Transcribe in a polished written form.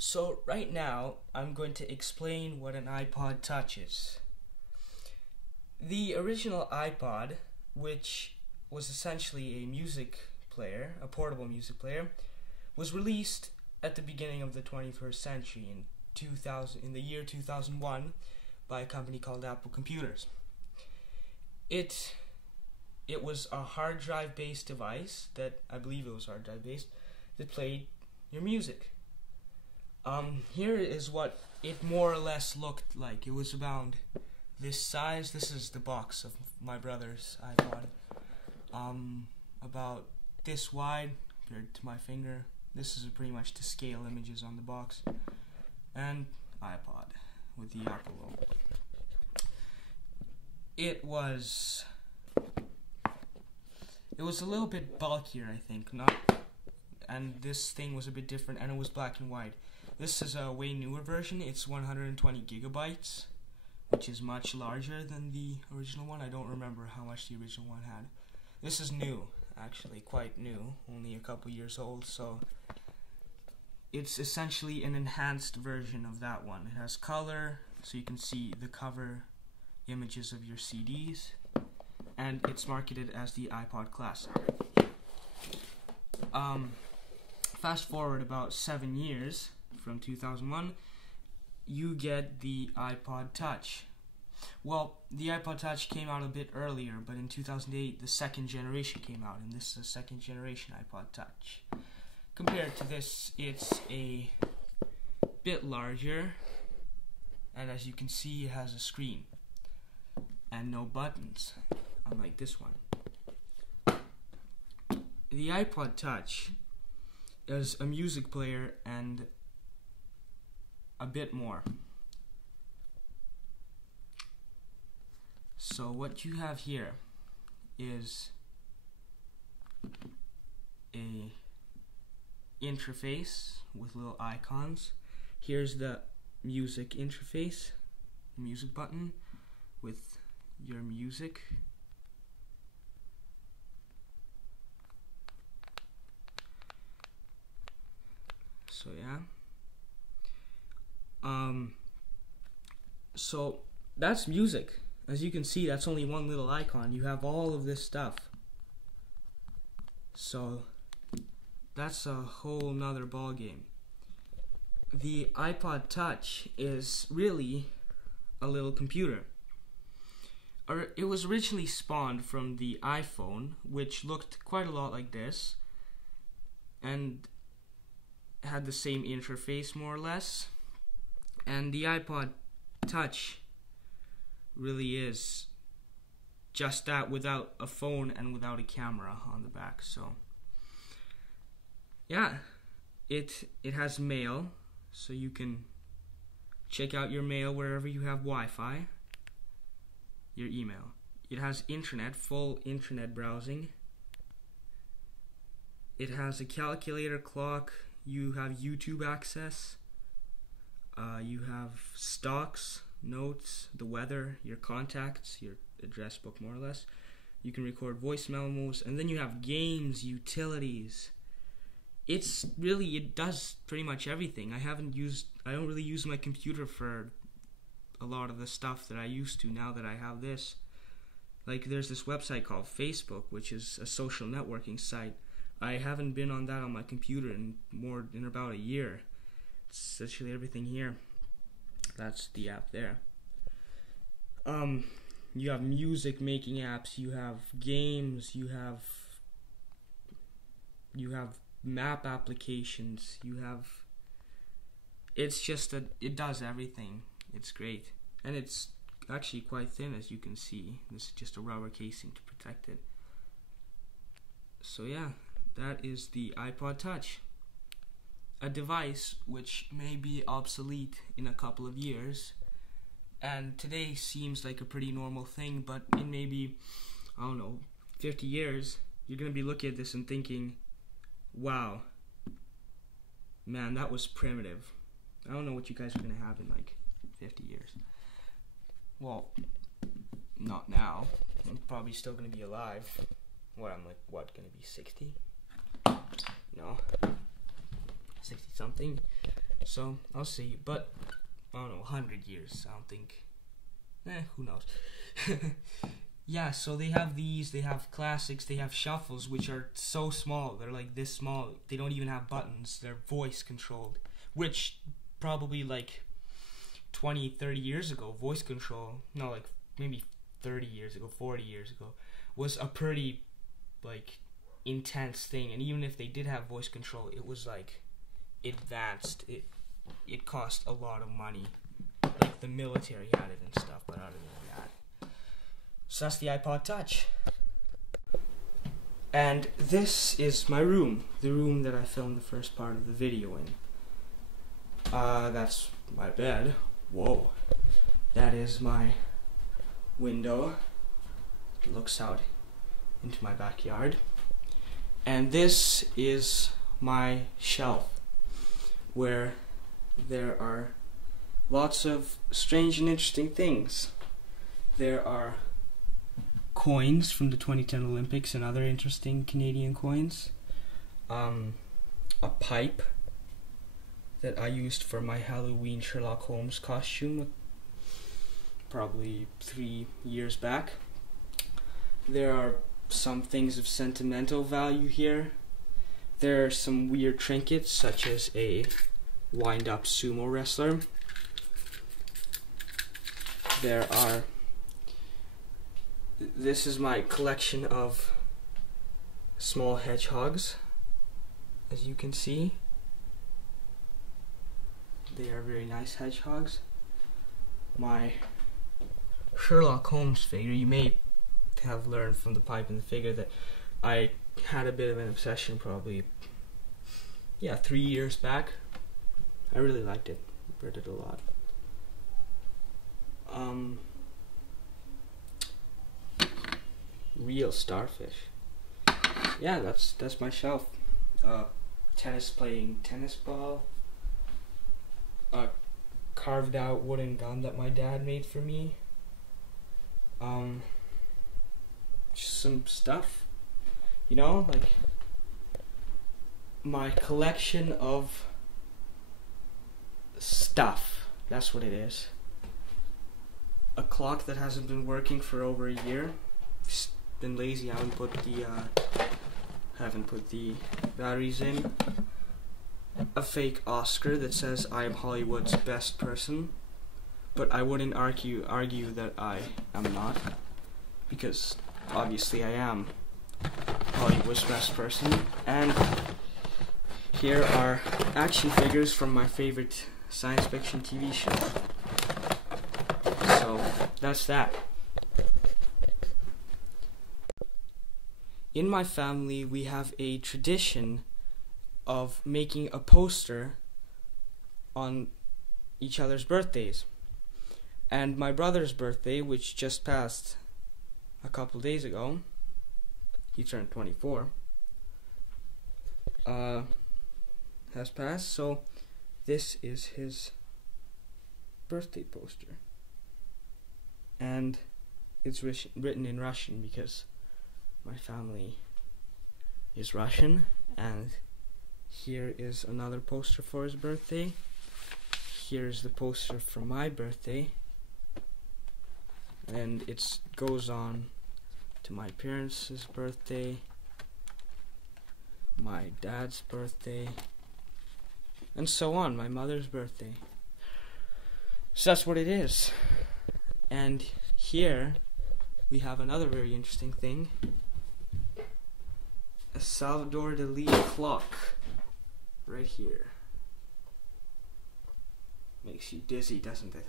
So right now, I'm going to explain what an iPod Touch is. The original iPod, which was essentially a music player, a portable music player, was released at the beginning of the 21st century in the year 2001 by a company called Apple Computers. It was a hard drive based device that I believe it was hard drive based that played your music. Here is what it more or less looked like. It was around this size. This is the box of my brother's iPod. About this wide compared to my finger. This is pretty much to scale images on the box. And iPod with the Apple logo. It was a little bit bulkier, I think, and this thing was a bit different, and it was black and white. This is a way newer version. It's 120 gigabytes, which is much larger than the original one. I don't remember how much the original one had. This is new, actually, quite new, only a couple years old, so it's essentially an enhanced version of that one. It has color, so you can see the cover images of your CDs, and it's marketed as the iPod Classic. Fast forward about 7 years from 2001, you get the iPod Touch. Well, the iPod Touch came out a bit earlier, but in 2008 the second generation came out, and this is a second generation iPod Touch. Compared to this, it's a bit larger, and as you can see, it has a screen and no buttons, unlike this one. The iPod Touch is a music player and a bit more. So what you have here is a interface with little icons. Here's the music interface, music button with your music. So yeah. So that's music. As you can see, that's only one little icon. You have all of this stuff. So that's a whole nother ball game. The iPod Touch is really a little computer. It was originally spawned from the iPhone, which looked quite a lot like this, and had the same interface more or less. And the iPod Touch really is just that, without a phone and without a camera on the back. So yeah, it has mail, so you can check out your mail wherever you have Wi-Fi, your email. It has internet, full internet browsing. It has a calculator, clock. You have YouTube access. You have stocks, notes, the weather, your contacts, your address book more or less. You can record voice memos, and then you have games, utilities. It does pretty much everything. I don't really use my computer for a lot of the stuff that I used to now that I have this. Like, there's this website called Facebook, which is a social networking site. I haven't been on that on my computer in about a year. It's actually everything here. That's the app there. You have music making apps, you have games, you have map applications, it does everything. It's great. And it's actually quite thin, as you can see. This is just a rubber casing to protect it. So yeah, that is the iPod Touch. A device which may be obsolete in a couple of years, and today seems like a pretty normal thing, but in maybe, 50 years, you're going to be looking at this and thinking, wow, man, that was primitive. I don't know what you guys are going to have in like 50 years. Well, not now. I'm probably still going to be alive. I'm going to be 60? No. 60 something. So I'll see, but I don't know, 100 years. I don't think. Who knows? Yeah, so they have these, they have classics, they have shuffles, which are so small. They're like this small. They don't even have buttons. They're voice controlled, which probably like 20, 30 years ago, voice control, no, like maybe 30 years ago, 40 years ago, was a pretty like intense thing. And even if they did have voice control, it was like advanced. It cost a lot of money. Like the military had it and stuff, but other than that. So that's the iPod Touch. And this is my room, the room that I filmed the first part of the video in. That's my bed. Whoa. That is my window. It looks out into my backyard. And this is my shelf, where there are lots of strange and interesting things. There are coins from the 2010 Olympics and other interesting Canadian coins. A pipe that I used for my Halloween Sherlock Holmes costume probably 3 years back. There are some things of sentimental value here. There are some weird trinkets, such as a wind-up sumo wrestler. This is my collection of small hedgehogs, as you can see. They are very nice hedgehogs. My Sherlock Holmes figure, you may have learned from the pipe and the figure that I had a bit of an obsession probably, 3 years back. I really liked it, read it a lot. Real starfish. Yeah, that's my shelf. Playing tennis ball. A carved out wooden gun that my dad made for me. Just some stuff, like my collection of stuff. That's what it is. A clock that hasn't been working for over a year. Just been lazy. I haven't put the batteries in. A fake Oscar that says I am Hollywood's best person, but I wouldn't argue that I am not, because obviously I am Hollywood's best person. And here are action figures from my favorite science fiction TV show. So that's that. In my family, we have a tradition of making a poster on each other's birthdays. And my brother's birthday, which just passed a couple days ago, he turned 24, has passed, so this is his birthday poster. And it's written in Russian because my family is Russian. And here is another poster for his birthday. Here's the poster for my birthday. And it goes on to my parents' birthday, my dad's birthday, and so on, my mother's birthday. So that's what it is. And here we have another very interesting thing. A Salvador Dali clock. Right here. Makes you dizzy, doesn't it?